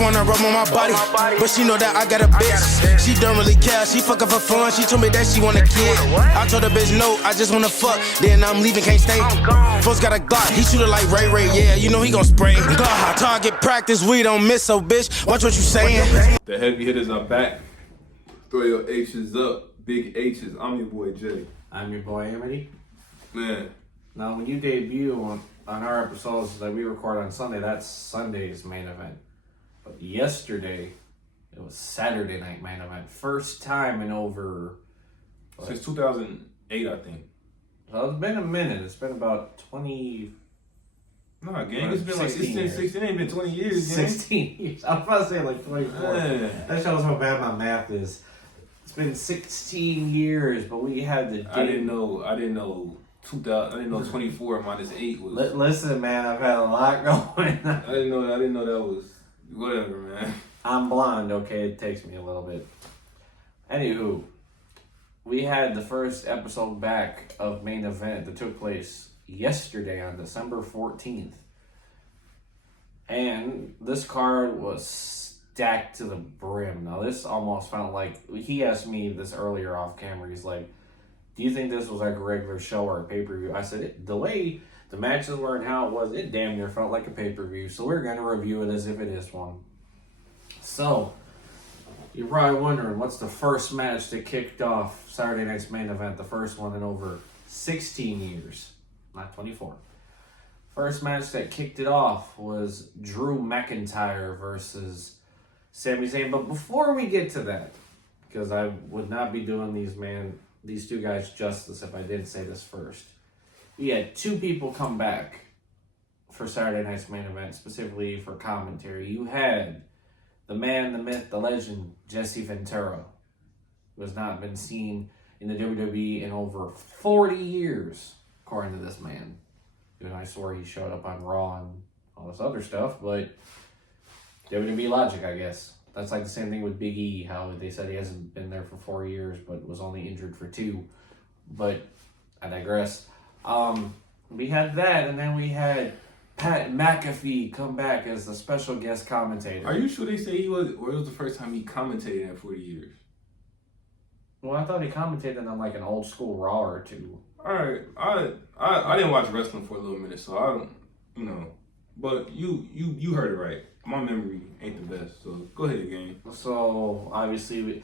wanna rub on my body, but she know that I got a bitch. She don't really care, she fucking for fun. She told me that she want a kid. I told her bitch no, I just wanna fuck. Then I'm leaving, can't stay. Folks got a Glock, he shoot it like Ray Ray. Yeah, you know he gon' spray. Glock, target practice, we don't miss. So bitch, watch what you saying. The heavy hitters are back. Throw your H's up, big H's. I'm your boy Jay. I'm your boy Amity. Man, Now, when you debut on our episodes that we record on Sunday, that's Sunday's main event. But yesterday, it was Saturday night main event. First time in over... since 2008, I think. Well, it's been a minute. It's been about 20... No, gang, it's been like 16, it ain't been 20 years, gang. 16 years. I was about to say like 24. Man. That shows how bad my math is. It's been 16 years, but we had the... I didn't know 24 minus 8 was... Listen, man, I've had a lot going on. I didn't know that was... Whatever, man. I'm blonde, okay? It takes me a little bit. Anywho, we had the first episode back of main event that took place yesterday on December 14th. And this card was stacked to the brim. Now, this almost felt like... He asked me this earlier off camera. He's like, do you think this was like a regular show or a pay-per-view? I said, the way the matches were and how it was, it damn near felt like a pay-per-view. So we're going to review it as if it is one. So, you're probably wondering, what's the first match that kicked off Saturday night's main event? The first one in over 16 years. Not 24. First match that kicked it off was Drew McIntyre versus Sami Zayn. But before we get to that, because I would not be doing these two guys justice if I didn't say this first. We had two people come back for Saturday night's main event, specifically for commentary. You had the man, the myth, the legend, Jesse Ventura, who has not been seen in the WWE in over 40 years, according to this man. Even I swore he showed up on Raw and all this other stuff, but WWE logic, I guess. That's like the same thing with Big E, how they said he hasn't been there for 4 years, but was only injured for 2. But I digress. We had that, and then we had Pat McAfee come back as the special guest commentator. Are you sure they say it was the first time he commentated in 40 years? Well, I thought he commentated on like an old school Raw or 2. Alright, I didn't watch wrestling for a little minute, so I don't, But you heard it right. My memory ain't the best, so go ahead, gang. So, obviously,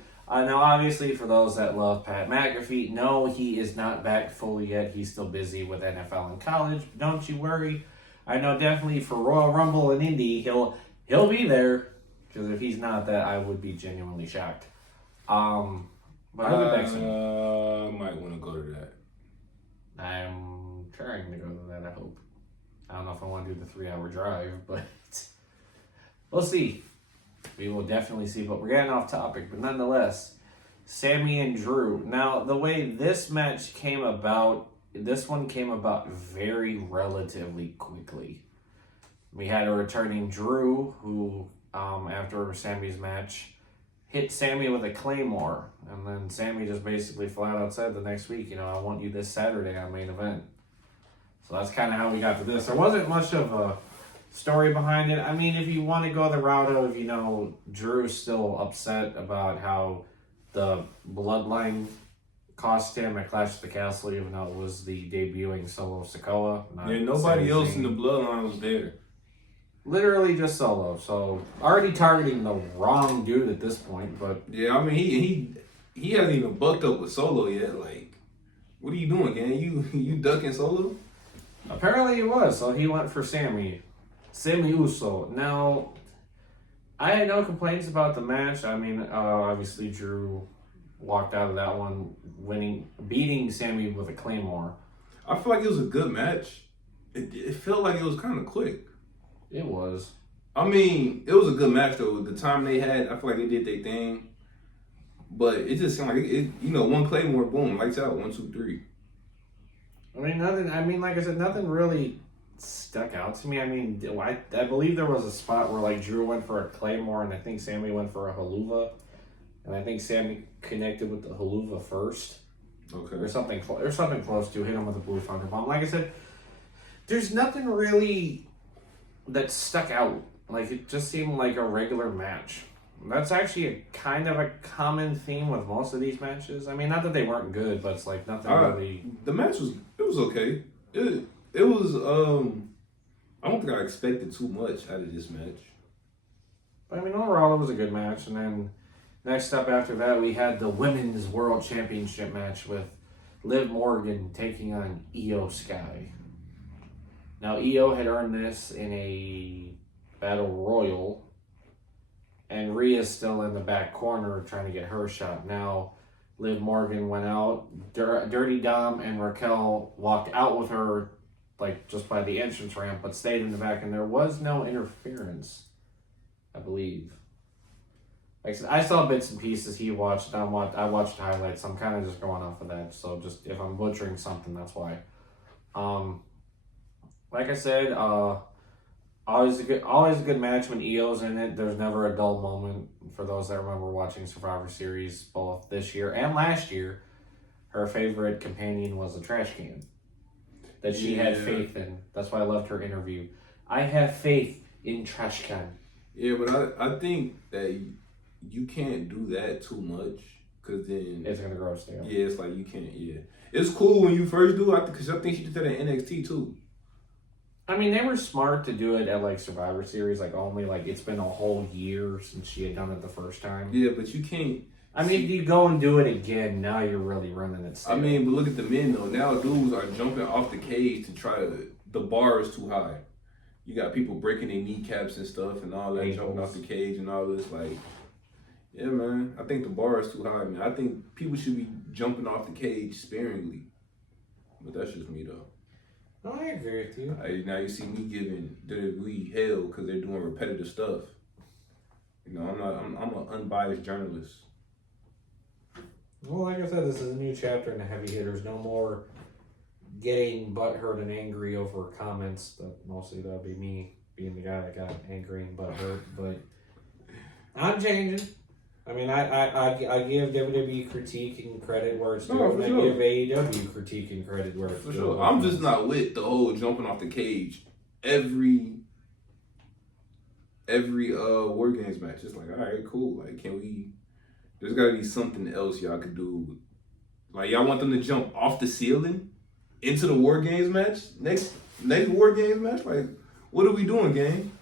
for those that love Pat McAfee, no, he is not back fully yet. He's still busy with NFL and college. But don't you worry. I know definitely for Royal Rumble and Indy, he'll be there. Because if he's not that, I would be genuinely shocked. But I'll get back soon. I might want to go to that. I'm trying to go to that, I hope. I don't know if I want to do the 3-hour drive, but we'll see. We will definitely see, but we're getting off topic. But nonetheless, Sami and Drew. Now, the way this match came about, this one came about very relatively quickly. We had a returning Drew who, after Sami's match, hit Sami with a Claymore. And then Sami just basically flat out said the next week, I want you this Saturday on main event. So that's kind of how we got to this. There wasn't much of a story behind it. I mean, if you want to go the route of, Drew's still upset about how the Bloodline cost him at Clash of the Castle, even though it was the debuting Solo Sikoa. Yeah, nobody else in the Bloodline was there. Literally just Solo. So already targeting the wrong dude at this point. But yeah, I mean, he hasn't even bucked up with Solo yet. Like, what are you doing, gang? You ducking Solo? Apparently he was, so he went for Sami Uso. Now, I had no complaints about the match. I mean, obviously Drew walked out of that one beating Sami with a Claymore. I feel like it was a good match. It felt like it was kind of quick. It was. I mean, it was a good match though. The time they had, I feel like they did their thing. But it just seemed like it one Claymore, boom, lights out, 1, 2, 3. Like I said, nothing really stuck out to me. I mean, I believe there was a spot where like Drew went for a Claymore and I think Sami went for a Haluva. And I think Sami connected with the Haluva first. Okay. Or something close to hit him with a Blue Thunder Bomb. Like I said, there's nothing really that stuck out Like, it just seemed like a regular match. That's actually a kind of a common theme with most of these matches. I mean, not that they weren't good, but it's like nothing really. The match was okay. It was I don't think I expected too much out of this match. But I mean, overall, it was a good match. And then next up after that, we had the Women's World Championship match with Liv Morgan taking on Io Sky. Now, Io had earned this in a Battle Royal, and Rhea's still in the back corner trying to get her shot. Now, Liv Morgan went out. Dirty Dom and Raquel walked out with her, like, just by the entrance ramp, but stayed in the back, and there was no interference, I believe. Like I said, I saw bits and pieces. He watched. I watched highlights. I'm kind of just going off of that. So just if I'm butchering something, that's why. Like I said, always a good match when Io's in it. There's never a dull moment. For those that remember watching Survivor Series both this year and last year, her favorite companion was a trash can that she had faith in. That's why I loved her interview. I have faith in trash can. Yeah, but I think that you can't do that too much because then it's gonna grow stale. Yeah, it's like you can't. Yeah, it's cool when you first do it because I think she did that at NXT too. I mean, they were smart to do it at like Survivor Series, like only like it's been a whole year since she had done it the first time. Yeah, but you can't. I mean, if you go and do it again, now you're really running it stale. I mean, but look at the men though. Now dudes are jumping off the cage to try to. The bar is too high. You got people breaking their kneecaps and stuff and all that, jumping off the cage and all this. Like, yeah, man. I think the bar is too high, man. I think people should be jumping off the cage sparingly. But that's just me, though. No, I agree with you. Now you see me giving WWE hell because they're doing repetitive stuff. You know, I'm an unbiased journalist. Well, like I said, this is a new chapter in the heavy hitters. No more getting butthurt and angry over comments. But mostly that'll be me being the guy that got angry and butthurt. But I'm changing. I mean, I give WWE critique and credit where it's due, and I give AEW critique and credit where it's due. For sure. I'm just not with the whole jumping off the cage every War Games match. It's like, all right, cool. Like, there's got to be something else y'all could do. Like, y'all want them to jump off the ceiling into the War Games match? Next War Games match? Like, what are we doing, gang?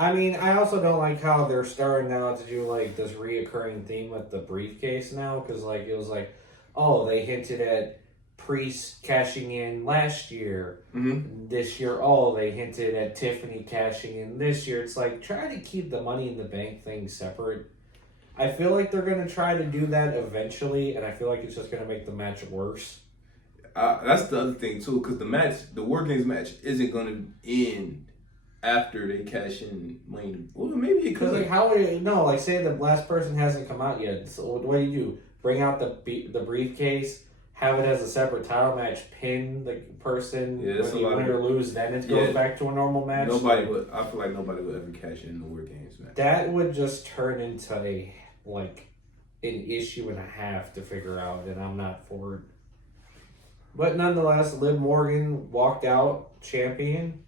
I mean, I also don't like how they're starting now to do, like, this reoccurring theme with the briefcase now, because, like, it was like, oh, they hinted at Priest cashing in last year. Mm-hmm. This year, oh, they hinted at Tiffany cashing in this year. It's like, try to keep the Money in the Bank thing separate. I feel like they're going to try to do that eventually, and I feel like it's just going to make the match worse. That's the other thing, too, because the War Games match isn't going to end after they cash in money. Well, maybe it could. Like, how would it? No, like, say the last person hasn't come out yet. So what do? Bring out the briefcase, have it as a separate title match, pin the person, when you win or lose, then it goes back to a normal match. I feel like nobody would ever cash in the War Games match. That would just turn into an issue and a half to figure out, and I'm not for it. But nonetheless, Liv Morgan walked out champion.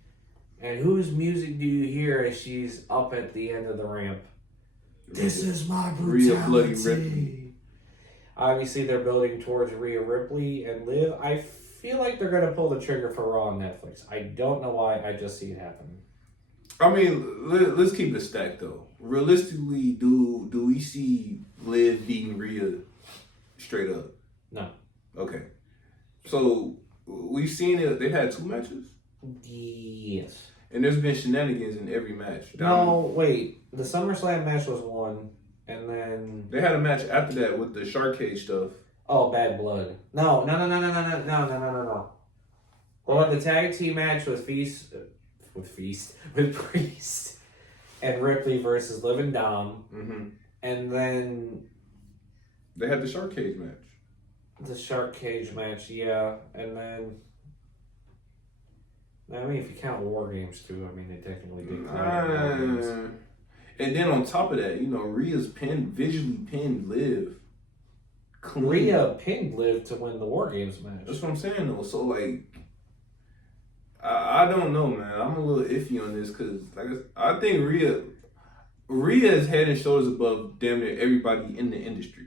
And whose music do you hear as she's up at the end of the ramp? This is my brutality. Rhea Bloody Ripley. Obviously, they're building towards Rhea Ripley and Liv. I feel like they're going to pull the trigger for Raw on Netflix. I don't know why. I just see it happening. I mean, let's keep it stacked, though. Realistically, do we see Liv beating Rhea straight up? No. Okay. So, we've seen it. They've had 2 matches? Yes. And there's been shenanigans in every match. No, wait. The SummerSlam match was 1, and then they had a match after that with the shark cage stuff. Oh, Bad Blood. No. Well, the tag team match with Priest and Ripley versus Liv and Dom. Mm-hmm. And then they had the shark cage match. The shark cage match, yeah. And then, I mean, if you count War Games too, I mean, they technically did count War Games. And then on top of that, Rhea's visually pinned Liv. Clean. Rhea pinned Liv to win the War Games match. That's what I'm saying, though. So, like, I don't know, man. I'm a little iffy on this because I think Rhea is head and shoulders above damn near everybody in the industry.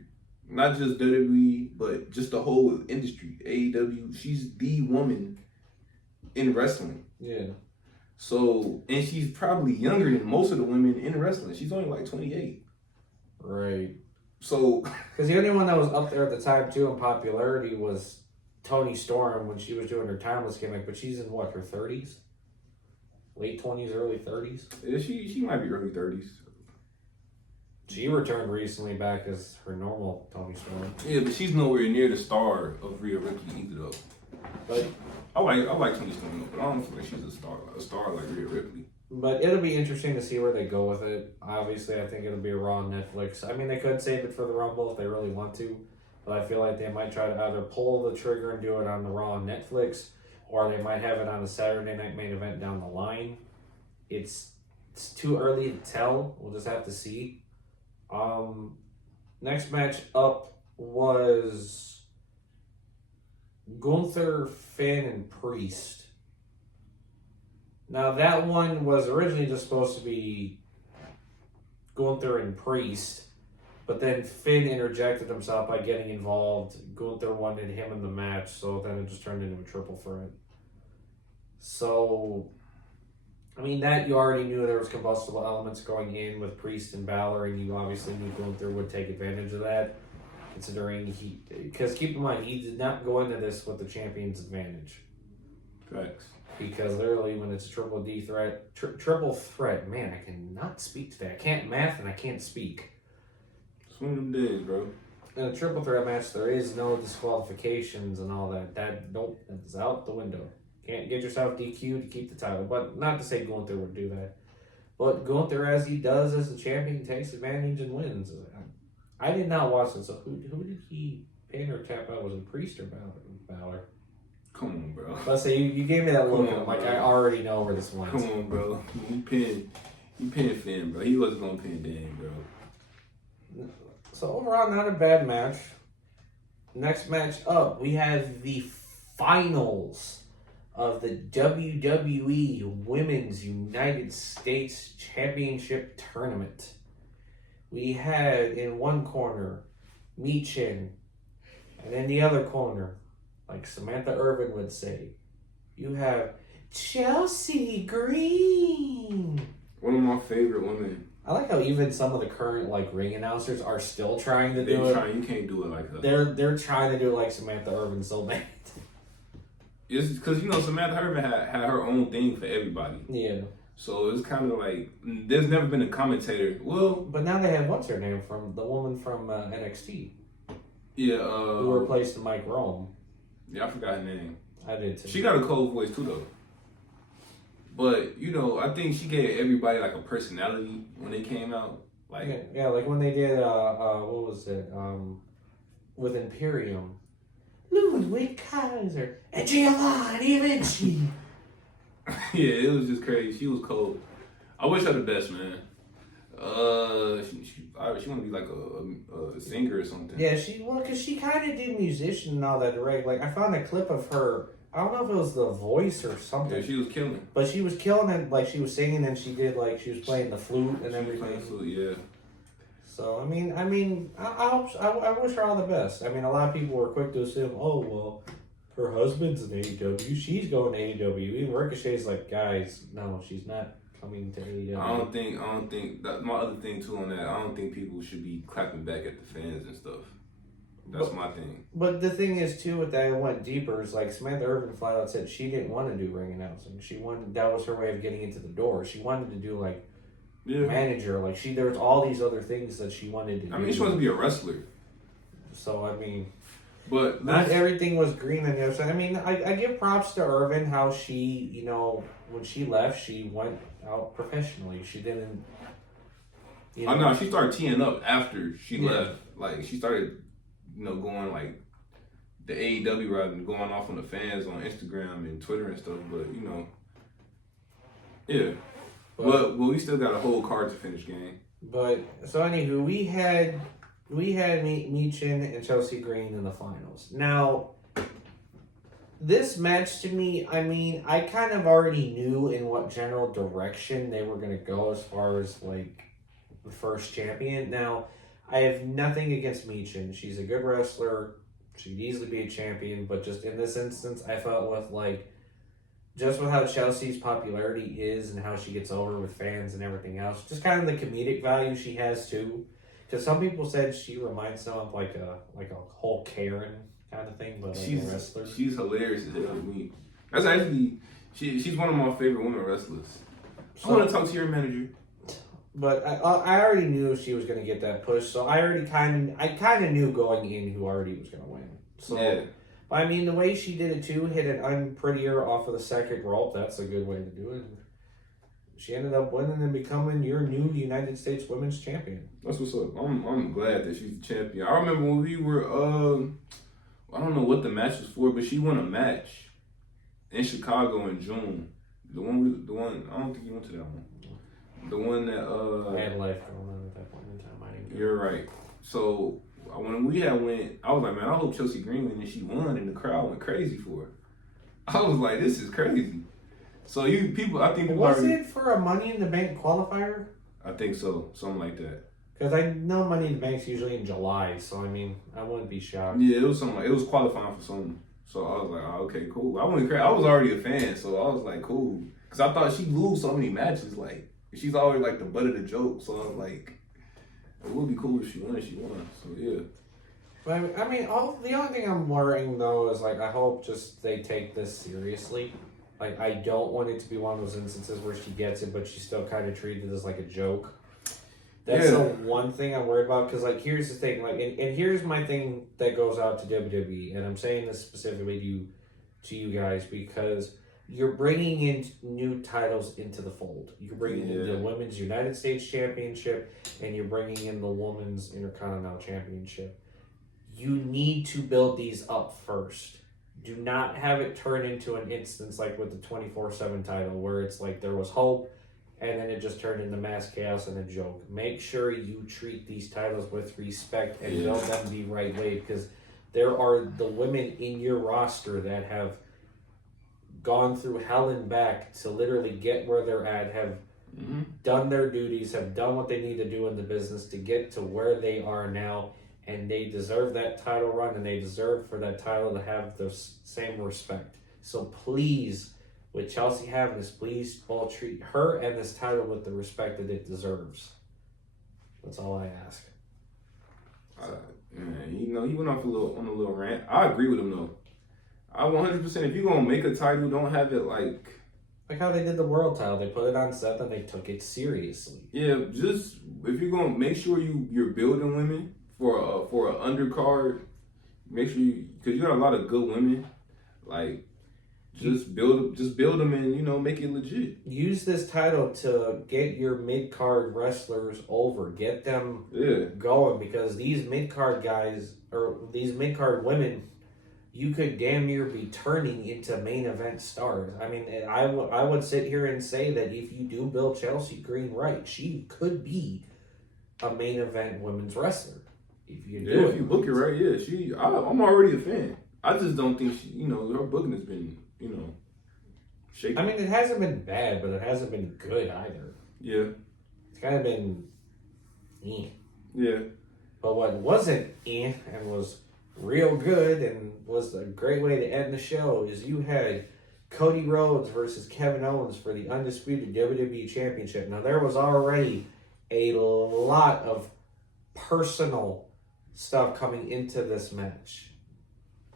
Not just WWE, but just the whole industry. AEW, she's the woman in wrestling. Yeah. So, and she's probably younger than most of the women in wrestling. She's only like 28. Right. So, because the only one that was up there at the time too in popularity was Toni Storm when she was doing her timeless gimmick, but she's in what, her 30s? Late 20s, early 30s? yeah, she might be early 30s. She returned recently back as her normal Toni Storm. Yeah, but she's nowhere near the star of Rhea Ripley either, though. But I like Toni Storm, but I don't feel like she's a star like Rhea Ripley. But it'll be interesting to see where they go with it. Obviously, I think it'll be a Raw on Netflix. I mean, they could save it for the Rumble if they really want to, but I feel like they might try to either pull the trigger and do it on the Raw on Netflix, or they might have it on the Saturday Night Main Event down the line. It's too early to tell. We'll just have to see. Next match up was Gunther, Finn, and Priest. Now, that one was originally just supposed to be Gunther and Priest, but then Finn interjected himself by getting involved. Gunther wanted him in the match, so then it just turned into a triple threat. So, I mean, that you already knew there was combustible elements going in with Priest and Balor, and you obviously knew Gunther would take advantage of that, considering because keep in mind, he did not go into this with the champion's advantage. Facts. Because literally, when it's a triple D threat, triple threat, man, I cannot speak today. I can't math and I can't speak. It's one of them days, bro. In a triple threat match, there is no disqualifications and all that. That's out the window. Can't get yourself DQ'd to keep the title. But not to say Gunther would do that. But Gunther, as he does as the champion, takes advantage and wins. I did not watch this. So who did he pin or tap out? Was it Priest or Balor? Come on, bro. Let's say you gave me that look, and I'm like, bro. I already know where this went. Come on, bro. You pinned Finn, bro. He wasn't gonna pin Dan, bro. So overall, not a bad match. Next match up, we have the finals of the WWE Women's United States Championship Tournament. We had in one corner Michin, and in the other corner, like Samantha Irvin would say, you have Chelsea Green. One of my favorite women. I like how even some of the current ring announcers are still trying to do it. You can't do it like her. They're trying to do it like Samantha Irvin so bad. It's because Samantha Irvin had her own thing for everybody. Yeah. So it's kind of like there's never been a commentator. Well, but now they have what's her name from the woman from NXT. Yeah. Who replaced Mike Rome. Yeah, I forgot her name. I did too. She got a cold voice too, though. But I think she gave everybody like a personality when they came out. Like yeah, like when they did what was it? With Imperium. Ludwig Kaiser and Giovanni Vinci. Yeah, it was just crazy. She was cold. I wish her the best, man. She want to be like a singer or something. Yeah, because she kind of did musician and all that, right? Like I found a clip of her. I don't know if it was The Voice or something. Yeah, she was killing. But she was killing it. Like she was singing and she did she was playing the flute and everything. Playing flute, yeah. So I wish her all the best. I mean, a lot of people were quick to assume, oh well, her husband's in AEW, she's going to AEW. Even Ricochet's like, guys, no, she's not coming to AEW. I don't think that my other thing too on that. I don't think people should be clapping back at the fans and stuff. That's my thing. But the thing is too, with that, it went deeper. Is like Samantha Irvin flat out said she didn't want to do ring announcing. That was her way of getting into the door. She wanted to do manager. There was all these other things that she wanted to do. I mean, she wanted to be a wrestler. So I mean. But not everything was green on the other side. I mean, I give props to Irvin how she, when she left, she went out professionally. She didn't. I know she started teeing up after she left. Like she started, going the AEW route and going off on the fans on Instagram and Twitter and stuff. But yeah. But we still got a whole card to finish, gang. But so anywho, we had Michin and Chelsea Green in the finals. Now, This match to me, I mean, I kind of already knew in what general direction they were going to go as far as like the first champion. Now, I have nothing against Michin. She's a good wrestler. She'd easily be a champion, but just in this instance, I felt with like just with how Chelsea's popularity is and how she gets over with fans and everything else, just kind of the comedic value she has too. Because some people said she reminds them of like a whole Karen kind of thing, but like a wrestler. She's hilarious as hell to me. That's actually she's one of my favorite women wrestlers. I want to talk to your manager. But I already knew she was going to get that push, so I kind of knew going in who already was going to win. So, yeah. But I mean, the way she did it too, hit an unprettier off of the second rope. That's a good way to do it. She ended up winning and becoming your new United States Women's Champion. That's what's up. I'm glad that she's the champion. I remember when we were I don't know what the match was for, but she won a match in Chicago in June. The one I don't think you went to that one. The one that I had life going on at that point in time. I didn't go. You're right. So when we had went, I was like, man, I hope Chelsea Green win, and she won, and the crowd went crazy for her. I was like, this is crazy. So I think people was it for a Money in the Bank qualifier? I think so, something like that. Because I know Money in the Bank's usually in July, so I mean, I wouldn't be shocked. Yeah, it was something like it was qualifying for something. So I was like, oh, okay, cool. I wasn't crazy. I was already a fan, so I was like, cool, because I thought she'd lose so many matches, like. She's always like the butt of the joke, so I was like, it would be cool if she won. So yeah. But I mean, the only thing I'm worrying though is like I hope just they take this seriously. Like I don't want it to be one of those instances where she gets it, but she's still kind of treated as like a joke. That's the one thing I'm worried about because like here's the thing, like and here's my thing that goes out to WWE, and I'm saying this specifically to you guys because. You're bringing in new titles into the fold. You're bringing in the Women's United States Championship, and you're bringing in the Women's Intercontinental Championship. You need to build these up first. Do not have it turn into an instance like with the 24/7 title, where it's like there was hope, and then it just turned into mass chaos and a joke. Make sure you treat these titles with respect and build them the right way, because there are the women in your roster that have gone through hell and back to literally get where they're at, have done their duties, have done what they need to do in the business to get to where they are now, and they deserve that title run, and they deserve for that title to have the same respect. So please, with Chelsea having this, please all treat her and this title with the respect that it deserves. That's all I ask. He went off on a little rant. I agree with him though. I 100%. If you're gonna make a title, don't have it like how they did the world title. They put it on Seth and they took it seriously. Yeah, just if you're gonna make sure you're building women for an undercard, make sure because you got a lot of good women, like just build them and make it legit. Use this title to get your mid card wrestlers over, get them going, because these mid card guys or these mid card women. You could damn near be turning into main event stars. I mean, I would sit here and say that if you do build Chelsea Green right, she could be a main event women's wrestler. If you do if you book it right, I'm already a fan. I just don't think her booking has been, shaky. I mean, it hasn't been bad, but it hasn't been good either. Yeah. It's kind of been Yeah. But what wasn't and was real good and was a great way to end the show is you had Cody Rhodes versus Kevin Owens for the undisputed WWE Championship. Now there was already a lot of personal stuff coming into this match.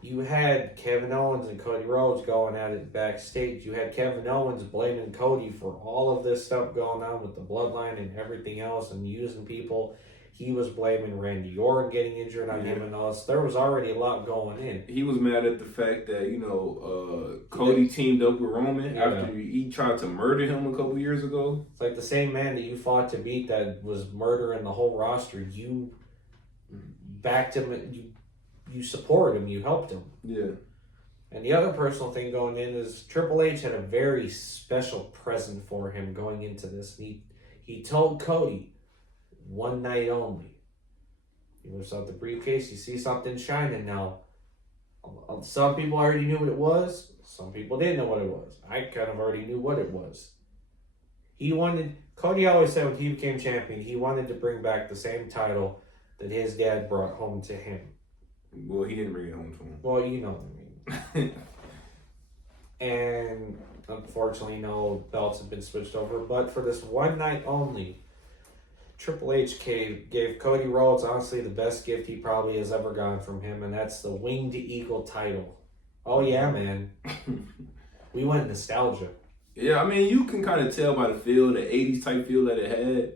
You had Kevin Owens and Cody Rhodes going at it backstage. You had Kevin Owens blaming Cody for all of this stuff going on with the bloodline and everything else and using people. He was blaming Randy Orton getting injured on him and all this. There was already a lot going in. He was mad at the fact that, Cody teamed up with Roman after he tried to murder him a couple years ago. It's like the same man that you fought to beat that was murdering the whole roster. You backed him, you supported him, you helped him. Yeah. And the other personal thing going in is Triple H had a very special present for him going into this. He told Cody, one night only. He lifts out the briefcase, you see something shining now. Some people already knew what it was. Some people didn't know what it was. I kind of already knew what it was. Cody always said when he became champion, he wanted to bring back the same title that his dad brought home to him. Well, he didn't bring it home to him. Well, you know what I mean. And unfortunately, no belts have been switched over. But for this one night only, Triple H gave Cody Rhodes, honestly, the best gift he probably has ever gotten from him, and that's the Winged Eagle title. Oh, yeah, man. We went nostalgia. Yeah, I mean, you can kind of tell by the feel, the 80s type feel that it had.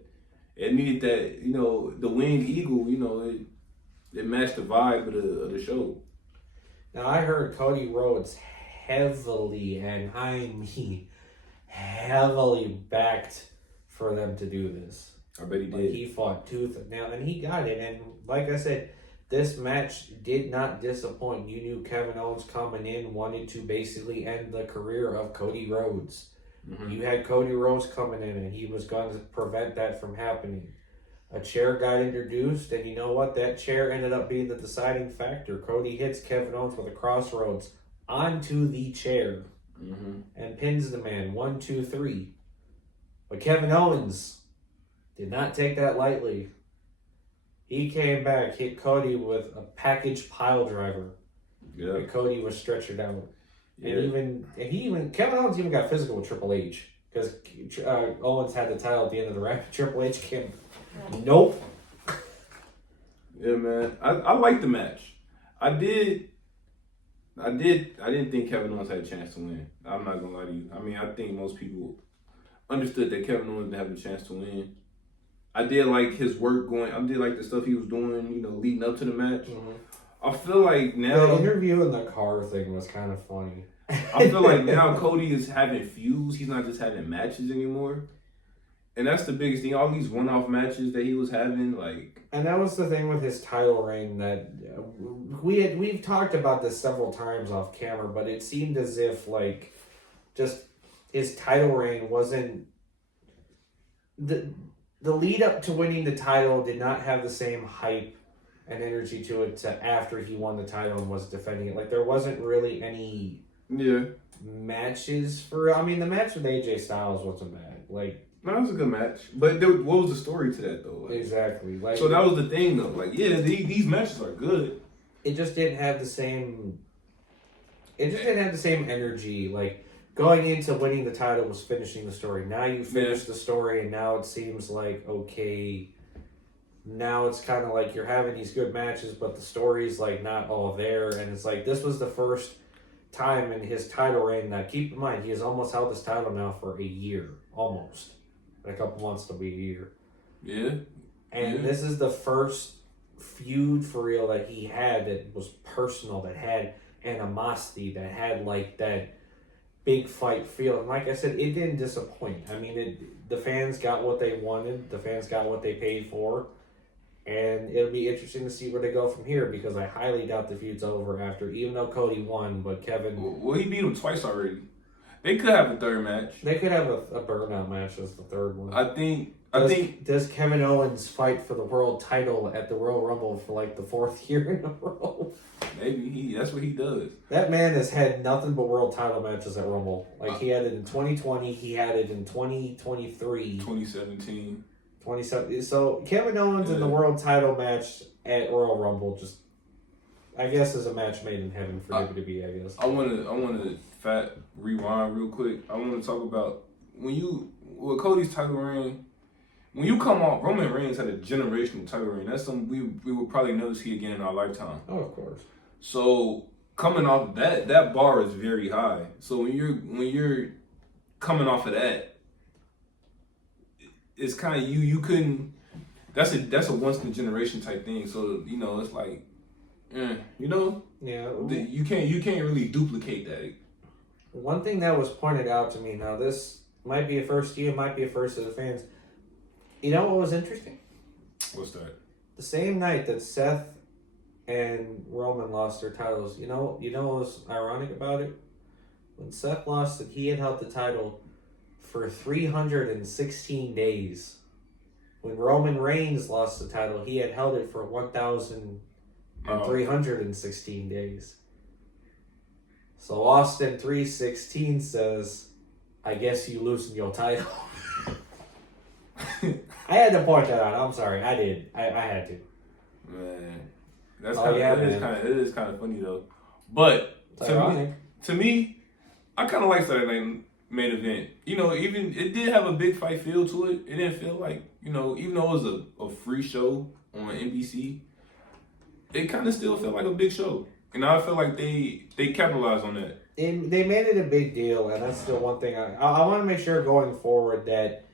It needed that, the Winged Eagle, it matched the vibe of the show. Now, I heard Cody Rhodes heavily, and I mean heavily backed for them to do this. I bet he did. He fought tooth and nail, and he got it. And like I said, this match did not disappoint. You knew Kevin Owens coming in wanted to basically end the career of Cody Rhodes. Mm-hmm. You had Cody Rhodes coming in, and he was going to prevent that from happening. A chair got introduced, and you know what? That chair ended up being the deciding factor. Cody hits Kevin Owens with a crossroads onto the chair and pins the man 1, 2, 3. But Kevin Owens did not take that lightly. He came back, hit Cody with a package pile driver. Yeah. And Cody was stretchered out. Yeah. And Kevin Owens even got physical with Triple H. Because Owens had the title at the end of the round. Triple H came. Nope. Yeah, man. I liked the match. I didn't think Kevin Owens had a chance to win. I'm not gonna lie to you. I mean, I think most people understood that Kevin Owens didn't have a chance to win. I did like his work going. I did like the stuff he was doing, leading up to the match. Mm-hmm. I feel like now the interview in the car thing was kind of funny. I feel like now Cody is having feuds. He's not just having matches anymore. And that's the biggest thing. All these one-off matches that he was having, and that was the thing with his title reign that we've talked about this several times off camera, but it seemed as if just his title reign wasn't the lead up to winning the title did not have the same hype and energy to it after he won the title and was defending it. There wasn't really any matches for. I mean, the match with AJ Styles wasn't bad. No, it was a good match. But what was the story to that, though? Exactly. So that was the thing, though. These matches are good. It just didn't have the same... It just didn't have the same energy. Going into winning the title was finishing the story. Now you finish the story, and now it seems like, okay... Now it's kind of you're having these good matches, but the story's, not all there. And it's this was the first time in his title reign that, keep in mind, he has almost held this title now for a year. Almost. In a couple months to be a year. Yeah. And this is the first feud for real that he had that was personal, that had animosity, that had that big fight feel. And like I said, it didn't disappoint. I mean, the fans got what they wanted. The fans got what they paid for. And it'll be interesting to see where they go from here, because I highly doubt the feud's over after, even though Cody won, but Kevin... Well, he beat him twice already. They could have a third match. They could have a burnout match as the third one. I think. Does Kevin Owens fight for the world title at the Royal Rumble for the 4th year in a row? Maybe that's what he does. That man has had nothing but world title matches at Rumble. He had it in 2020. He had it in 2023. 2017. 2017. So Kevin Owens in the world title match at Royal Rumble I guess is a match made in heaven for WWE. I guess. I want to rewind real quick. I want to talk about with Cody's title reign. When you come off, Roman Reigns had a generational title reign. That's something we will probably never see again in our lifetime. Oh, of course. So coming off that bar is very high. So when you're coming off of that, it's kind of you couldn't. That's a once in a generation type thing. So it's Yeah. You can't really duplicate that. One thing that was pointed out to me, now this might be a first to you, might be a first to the fans. You know what was interesting? What's that? The same night that Seth and Roman lost their titles, you know what was ironic about it? When Seth lost it, he had held the title for 316 days. When Roman Reigns lost the title, he had held it for 1,316 days. So Austin 316 says, I guess you loosened your title. I had to point that out. I'm sorry. I did. I had to. Man. That's it is kind of funny though. But to me, I kind of like Saturday Night Main Event. You know, even it did have a big fight feel to it. It didn't feel like, you know, even though it was a free show on NBC, it kind of still felt like a big show. And I feel like they capitalized on that. They made it a big deal, and that's the one thing I want to make sure going forward that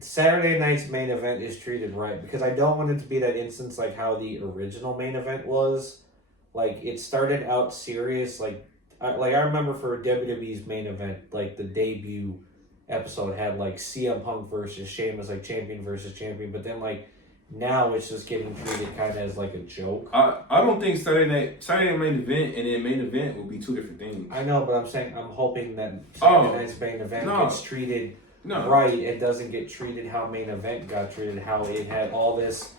Saturday night's main event is treated right, because I don't want it to be that instance like how the original main event was. Like, it started out serious, I remember for WWE's main event, like the debut episode had like CM Punk versus Sheamus, like champion versus champion, but then like now it's just getting treated kind of as like a joke. I don't think Saturday night main event and then main event will be two different things. I know, but I'm hoping that Saturday night's main event gets treated right. It doesn't get treated how main event got treated, how it had all this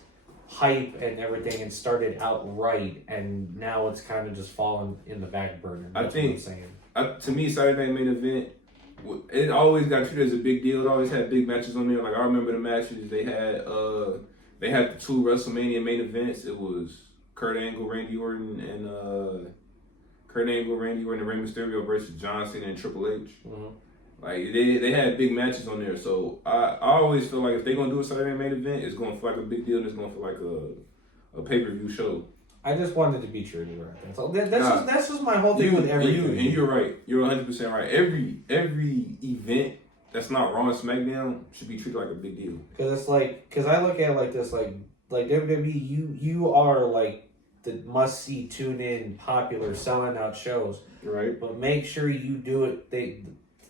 hype and everything and started out right, and now it's kind of just fallen in the back burner. That's what I'm saying. To me, Saturday night main event, it always got treated as a big deal. It always had big matches on there. Like, I remember the matches they had. They had the 2 WrestleMania main events. It was Kurt Angle, Randy Orton, and Rey Mysterio versus John Cena and Triple H. Mm-hmm. Like, they had big matches on there. So I always feel like if they're gonna do a Saturday main event, it's gonna feel like a big deal and it's gonna feel like a pay-per-view show. I just wanted to be true to right. So that's just my whole thing with everything. And you're right. You're 100% right. Every event that's not Raw and SmackDown should be treated like a big deal. Because I look at it like this, like WWE, you are like the must-see, tune-in, popular, selling out shows. Right. But make sure you do it.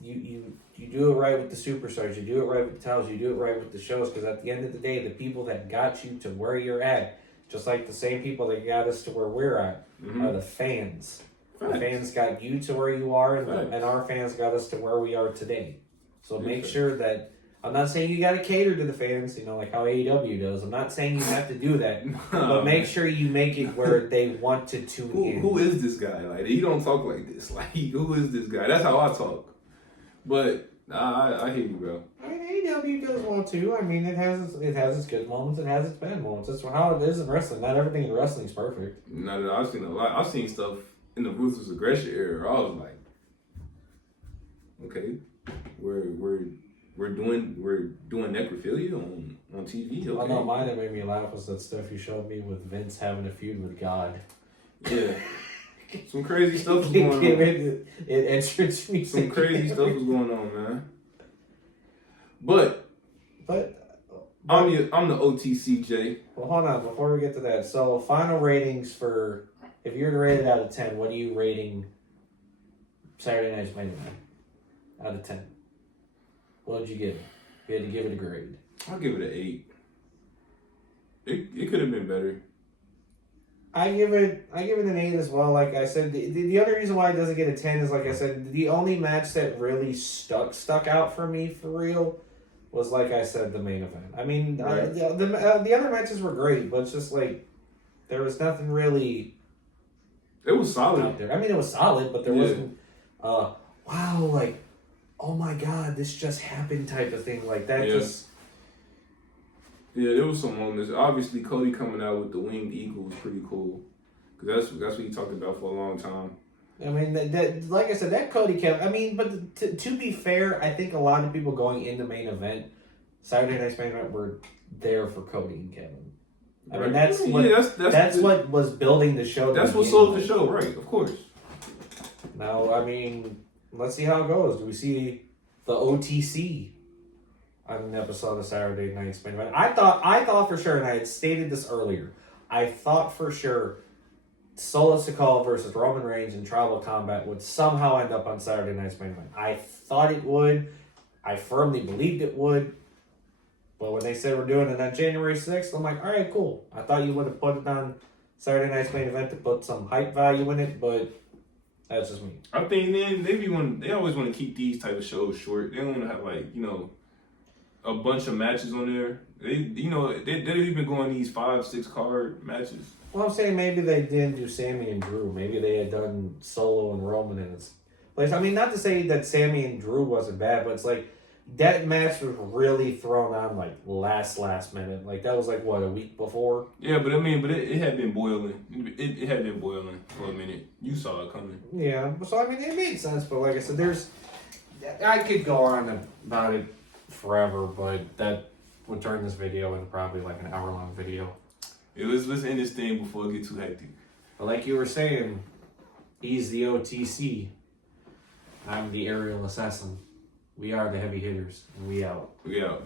You do it right with the superstars. You do it right with the titles. You do it right with the shows. Because at the end of the day, the people that got you to where you're at, just like the same people that got us to where we're at, are the fans. Facts. The fans got you to where you are, and our fans got us to where we are today. So make sure that, I'm not saying you got to cater to the fans, like how AEW does. I'm not saying you have to do that. But make sure you make it where they want to tune in. Who is this guy? Like, he don't talk like this. Like, who is this guy? That's how I talk. But I hear you, bro. I mean, AEW does well too. I mean, it has its good moments. It has its bad moments. That's how it is in wrestling. Not everything in wrestling is perfect. No, I've seen a lot. I've seen stuff in the Ruthless Aggression era. I was like, okay, we're doing necrophilia on TV. Okay. I know mine that made me laugh was that stuff you showed me with Vince having a feud with God. Yeah. Some crazy stuff was going on. It entered me. Some crazy stuff was going on, man. But I'm the OTCJ. Well, hold on before we get to that. So, final ratings for, if you're to rate it out of 10, what are you rating Saturday Night's Main Event out of 10? What would you give it? If you had to give it a grade. I'll give it an 8. It could have been better. I give it an 8 as well. Like I said, the other reason why it doesn't get a 10 is, like I said, the only match that really stuck out for me for real was, like I said, the main event. I mean, right. The other matches were great, but it's just like there was nothing really. It was solid out there. I mean, it was solid, but there wasn't. Wow, like, oh my God, this just happened type of thing like that. Yeah, there was some moments. Obviously, Cody coming out with the winged eagle was pretty cool. Because that's what he talked about for a long time. I mean, that like I said, that Cody kept... I mean, but to be fair, I think a lot of people going in the main event, Saturday Night's Main Event, were there for Cody and Kevin. I mean, that's what was building the show. That's what sold the show, right, of course. Now, I mean, let's see how it goes. Do we see the OTC on an episode of Saturday Night's Main Event? I thought for sure, and I had stated this earlier, I thought for sure Solo Sikoa versus Roman Reigns in Tribal Combat would somehow end up on Saturday Night's Main Event. I thought it would. I firmly believed it would. But when they said we're doing it on January 6th, I'm like, all right, cool. I thought you would have put it on Saturday Night's Main Event to put some hype value in it, but that's just me. I think then they always want to keep these type of shows short. They don't want to have, like, a bunch of matches on there. They've been going these 5-6 card matches. Well, I'm saying maybe they didn't do Sammy and Drew. Maybe they had done Solo and Roman in its place. I mean, not to say that Sammy and Drew wasn't bad, but it's like that match was really thrown on like last minute. Like that was like what, a week before? Yeah, but it had been boiling. It had been boiling for a minute. You saw it coming. Yeah, so I mean, it made sense. But like I said, I could go on about it forever, but that would turn this video into probably like an hour-long video. Yeah, let's end this thing before it gets too hectic. But like you were saying, he's the OTC. I'm the aerial assassin. We are the heavy hitters, and we out. We out.